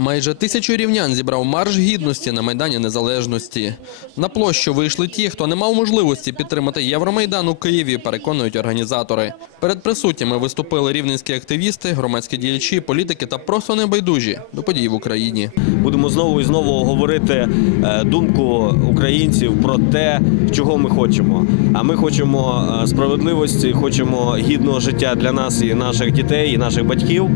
Майже тисячу рівнян зібрав марш гідності на Майдані Незалежності. На площу вийшли ті, хто не мав можливості підтримати Євромайдан у Києві, переконують організатори. Перед присутніми виступили рівненські активісти, громадські діячі, політики та просто небайдужі до подій в Україні. Будемо знову і знову говорити е, думку українців про те, чого ми хочемо. А ми хочемо е, справедливості, хочемо гідного життя для нас і наших дітей, і наших батьків.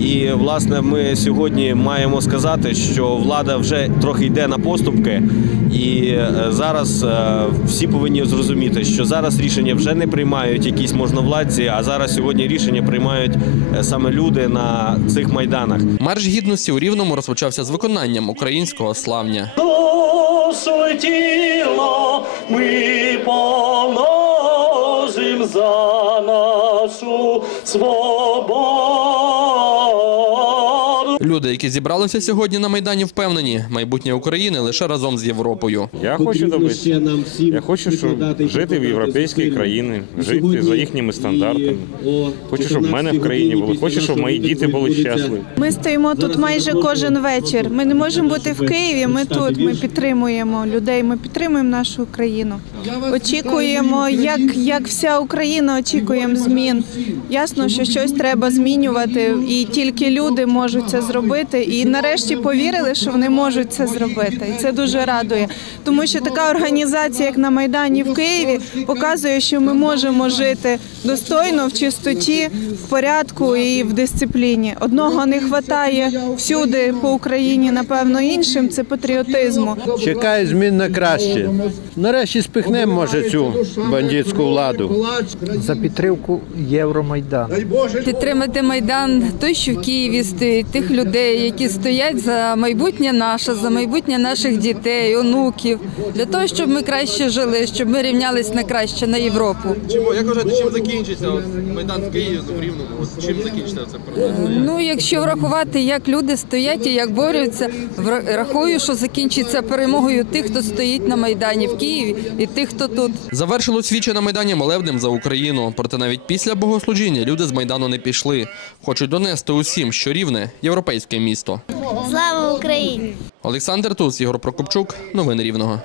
І власне ми сьогодні маємо сказати, що влада вже трохи йде на поступки, і е, зараз е, всі повинні зрозуміти, що зараз рішення вже не приймають якісь можновладці, а зараз сьогодні рішення приймають е, саме люди на цих майданах. Марш гідності у Рівному розпочався з виконанням українського славня. тіло ми положим за нашу свободу. Люди, які зібралися сьогодні на майдані, впевнені, майбутнє України лише разом з Європою. Я хочу добитися. Я хочу, щоб жити в європейській країні, жити за їхніми стандартами. Хочу, щоб в мене в країні було. Хочу, щоб мої діти були щасливі. Ми стоїмо тут майже кожен вечір. Ми не можемо бути в Києві. Ми тут. Ми підтримуємо людей. Ми підтримуємо нашу Україну. Очікуємо, як, як вся Україна, очікуємо змін. Ясно, що щось треба змінювати, і тільки люди можуть це зробити. І нарешті повірили, що вони можуть це зробити. І це дуже радує, тому що така організація, як на майдані в Києві, показує, що ми можемо жити достойно в чистоті, в порядку і в дисципліні. Одного не вистачає всюди по Україні, напевно, іншим це патріотизму. Чекаю змін на краще. Нарешті спихнемо, може, цю бандитську владу. за підтримку Євромайдану. підтримати майдан, той, що в Києві стоїть, тих людей, які стоять за майбутнє наше, за майбутнє наших дітей, онуків, для того, щоб ми краще жили, щоб ми рівнялись на краще на Європу. Чим як вважаєте, чим закінчиться майдан в Києві в Рівному? Чим закінчиться це Ну, якщо врахувати, як люди стоять і як борються, рахую, що закінчиться перемогою тих, хто стоїть на майдані в Києві, і тих, хто тут. Завершило свіче на майдані молебнем за Україну. Проте навіть після богослужіння люди з майдану не пішли. Хочуть донести усім, що рівне європейське місто. Слава Україні! Олександр Туз, Ігор Прокопчук. Новини Рівного.